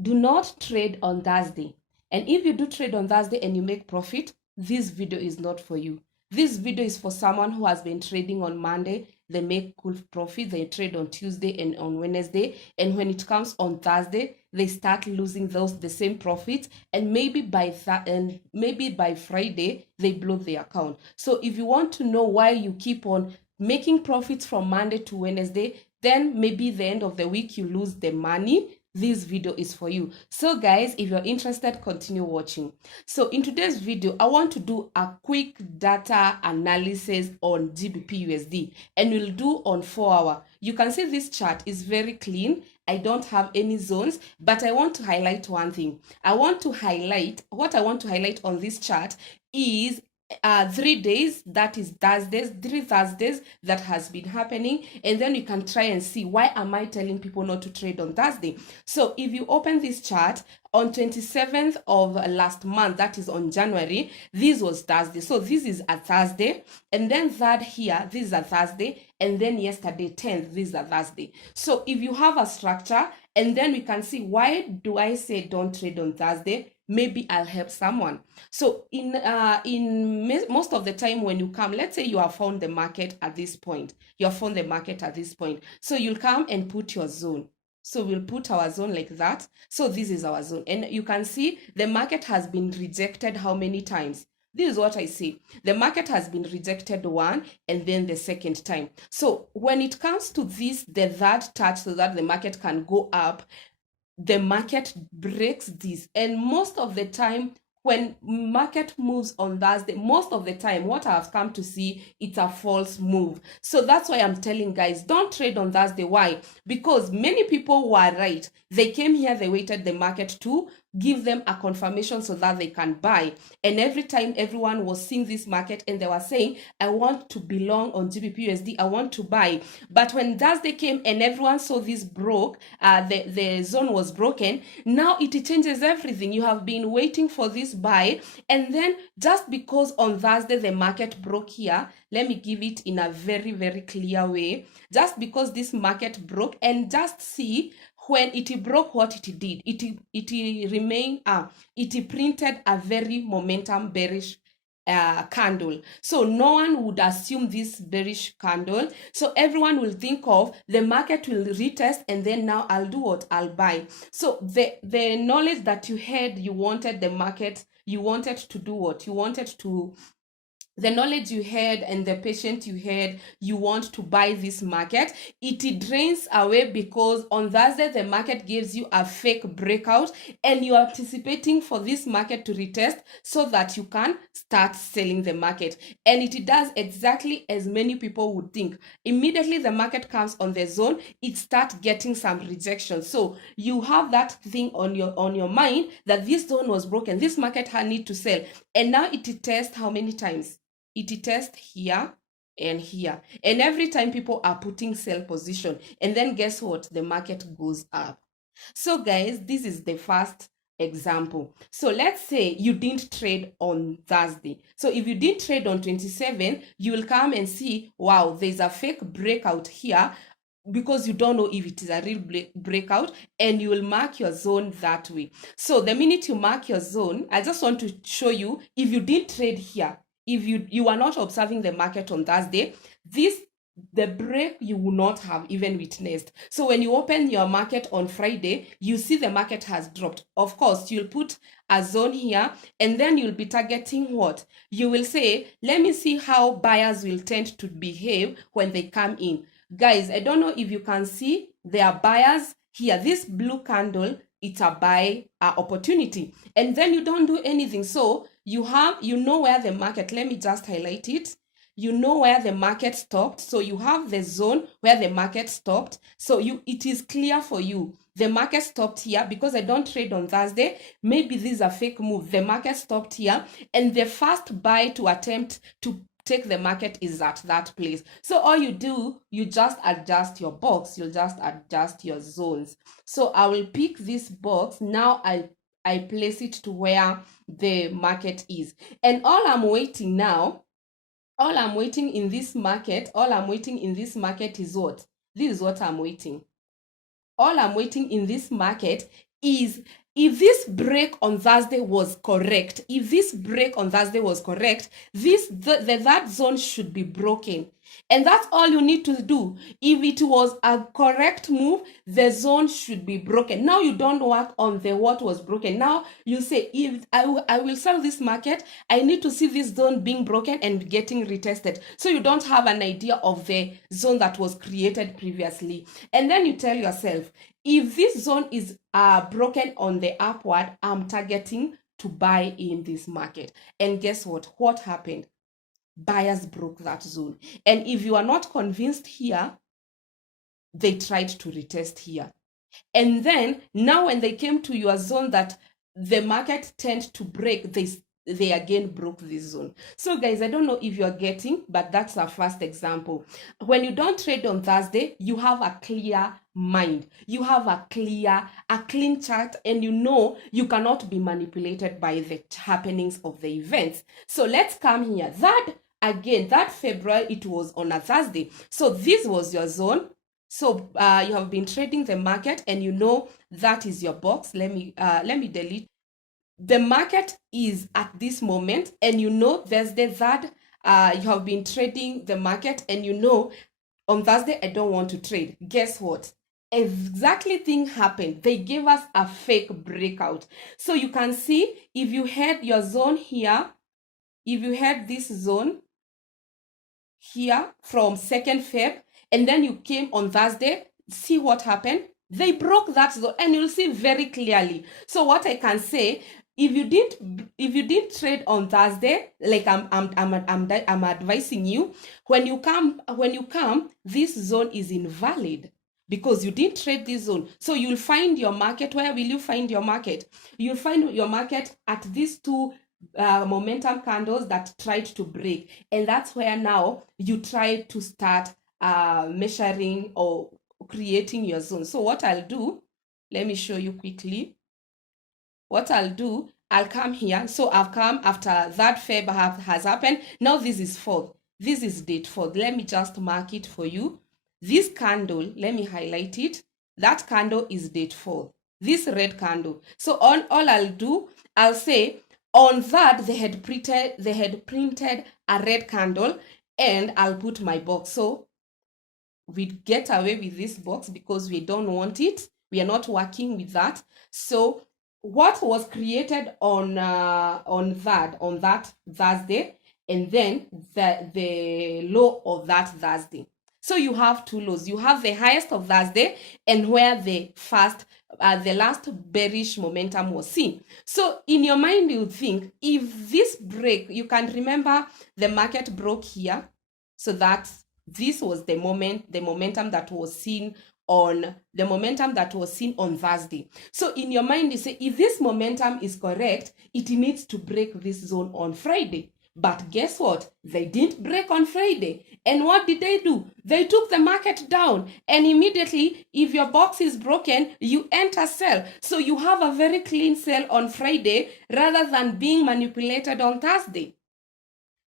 Do not trade on Thursday. And if you do trade on Thursday and you make profit, this video is not for you. This video is for someone who has been trading on Monday. They make good profit. They trade on Tuesday and on Wednesday. And when it comes on Thursday, they start losing the same profits. And maybe by Friday, they blow the account. So if you want to know why you keep on making profits from Monday to Wednesday, then maybe the end of the week you lose the money, this video is for you. So guys, if you're interested, continue watching. So in today's video, I want to do a quick data analysis on GBP/USD, and we'll do on 4 hour. You can see this chart is very clean. I don't have any zones, but I want to highlight one thing. What I want to highlight on this chart is 3 days, that is Thursdays, 3 Thursdays that has been happening, and then you can try and see why am I telling people not to trade on Thursday. So if you open this chart on 27th of last month, that is on January, this was Thursday. So this is a Thursday, and then that here, this is a Thursday, and then yesterday 10th, this is a Thursday. So if you have a structure, and then we can see, why do I say don't trade on Thursday? Maybe I'll help someone. So in most of the time when you come, let's say you have found the market at this point. So you'll come and put your zone. So we'll put our zone like that. So this is our zone. And you can see the market has been rejected how many times? This is what I see. The market has been rejected one and then the second time. So when it comes to this, the third touch so that the market can go up, the market breaks this. And most of the time, when market moves on Thursday, most of the time, what I've come to see, it's a false move. So that's why I'm telling guys, don't trade on Thursday. Why? Because many people were right. They came here, they waited the market to give them a confirmation so that they can buy. And every time everyone was seeing this market and they were saying, I want to belong on GBP/USD, I want to buy. But when Thursday came and everyone saw this broke, the zone was broken, now it changes everything. You have been waiting for this buy, and then just because on Thursday the market broke here, let me give it in a very, very clear way. Just because this market broke, and just see when it broke, what it did, it printed a very momentum bearish candle. So no one would assume this bearish candle. So everyone will think of the market will retest, and then now I'll do what? I'll buy. So the knowledge that you had, you wanted the market, you wanted to do what? You wanted to, the knowledge you had and the patience you had, you want to buy this market, it drains away because on Thursday the market gives you a fake breakout and you are anticipating for this market to retest so that you can start selling the market. And it does exactly as many people would think. Immediately the market comes on the zone, it starts getting some rejection. So you have that thing on your mind that this zone was broken, this market had need to sell, and now it tests how many times? It tests here and here, and every time people are putting sell position, and then guess what? The market goes up. So guys, this is the first example. So let's say you didn't trade on Thursday. So if you didn't trade on 27, you will come and see, wow, there's a fake breakout here, because you don't know if it is a real breakout, and you will mark your zone that way. So the minute you mark your zone, I just want to show you, if you didn't trade here, if you are not observing the market on Thursday, the break you will not have even witnessed. So when you open your market on Friday, you see the market has dropped. Of course, you'll put a zone here, and then you'll be targeting what? You will say, let me see how buyers will tend to behave when they come in. Guys, I don't know if you can see, there are buyers here. This blue candle, it's a buy opportunity, and then you don't do anything. So you know where the market, let me just highlight it. You know where the market stopped. So you have the zone where the market stopped. So it is clear for you. The market stopped here because I don't trade on Thursday. Maybe this is a fake move. The market stopped here, and the first buy to attempt to take the market is at that place. So all you do, you just adjust your box. You'll just adjust your zones. So I will pick this box. Now I place it to where the market is. And all I'm waiting in this market is what? This is what I'm waiting. All I'm waiting in this market is if this break on Thursday was correct, that zone should be broken. And that's all you need to do. If it was a correct move, the zone should be broken. Now you don't work on the what was broken. Now you say, if I will sell this market, I need to see this zone being broken and getting retested. So you don't have an idea of the zone that was created previously. And then you tell yourself, if this zone is broken on the upward, I'm targeting to buy in this market. And guess what? What happened? Buyers broke that zone. And if you are not convinced here, they tried to retest here. And then now when they came to your zone that the market tend to break, they again broke this zone. So guys, I don't know if you're getting, but that's our first example. When you don't trade on Thursday, you have a clear mind. You have a clean chart, and you know you cannot be manipulated by the happenings of the events. So let's come here. That February, it was on a Thursday. So this was your zone. So you have been trading the market, and you know that is your box. Let me delete. The market is at this moment, and you know Thursday that you have been trading the market, and you know on Thursday I don't want to trade. Guess what? Exactly thing happened. They gave us a fake breakout. So you can see, if you had your zone here, if you had this zone here from 2nd Feb, and then you came on Thursday, see what happened? They broke that zone, and you'll see very clearly. So what I can say, if you didn't trade on Thursday, like I'm advising you, when you come, this zone is invalid because you didn't trade this zone. So you'll find your market. Where will you find your market? You'll find your market at these two momentum candles that tried to break, and that's where now you try to start measuring or creating your zone. So what I'll do, let me show you quickly. What I'll do, I'll come here. So I've come after that Feb has happened. Now this is 4th. This is date 4th. Let me just mark it for you. This candle, let me highlight it. That candle is date 4th. This red candle. So all I'll do, I'll say on that they had printed a red candle, and I'll put my box. So we get away with this box because we don't want it. We are not working with that. So what was created on that Thursday, and then the low of that Thursday. So you have two lows. You have the highest of Thursday, and where the last bearish momentum was seen. So in your mind, you think, if this break, you can remember the market broke here, so that this was the momentum that was seen on Thursday. So in your mind, you say, if this momentum is correct, it needs to break this zone on Friday. But guess what? They didn't break on Friday. And what did they do? They took the market down. And immediately, if your box is broken, you enter sell. So you have a very clean sell on Friday rather than being manipulated on Thursday.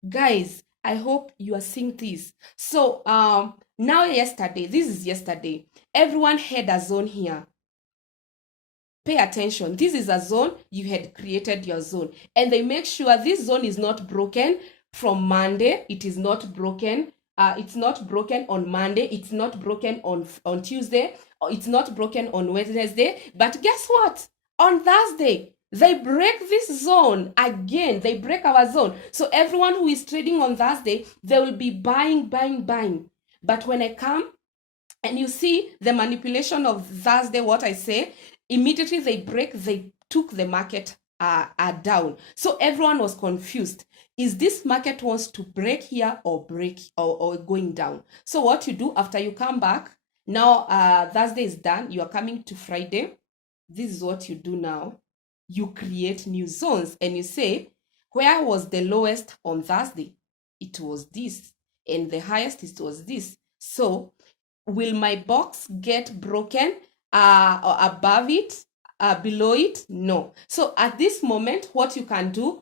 Guys, I hope you are seeing this. So now this is yesterday. Everyone had a zone here. Pay attention. This is a zone. You had created your zone. And they make sure this zone is not broken from Monday. It is not broken. It's not broken on Monday. It's not broken on Tuesday. Or it's not broken on Wednesday. But guess what? On Thursday, they break this zone again. They break our zone. So everyone who is trading on Thursday, they will be buying. But when I come and you see the manipulation of Thursday, what I say, immediately they took the market down. So everyone was confused. Is this market wants to break here or going down? So what you do after you come back, now Thursday is done, you are coming to Friday. This is what you do now. You create new zones and you say, where was the lowest on Thursday? It was this. And the highest, it was this. So will my box get broken or above it, below it? No. So at this moment, what you can do,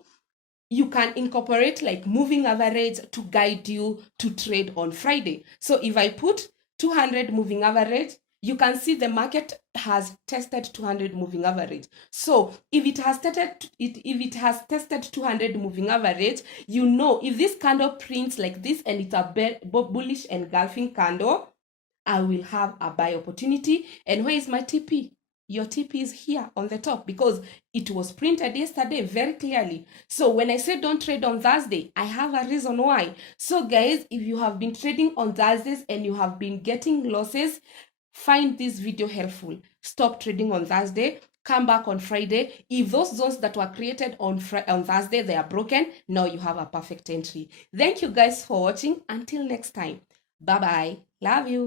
you can incorporate like moving average to guide you to trade on Friday. So if I put 200 moving average, you can see the market has tested 200 moving average. So if it has tested 200 moving average, you know, if this candle prints like this and it's a bullish engulfing candle, I will have a buy opportunity. And where is my TP? Your TP is here on the top because it was printed yesterday very clearly. So when I say don't trade on Thursday, I have a reason why. So guys, if you have been trading on Thursdays and you have been getting losses, find this video helpful. Stop trading on Thursday. Come back on Friday. If those zones that were created on Thursday, they are broken, now you have a perfect entry. Thank you guys for watching. Until next time. Bye-bye. Love you.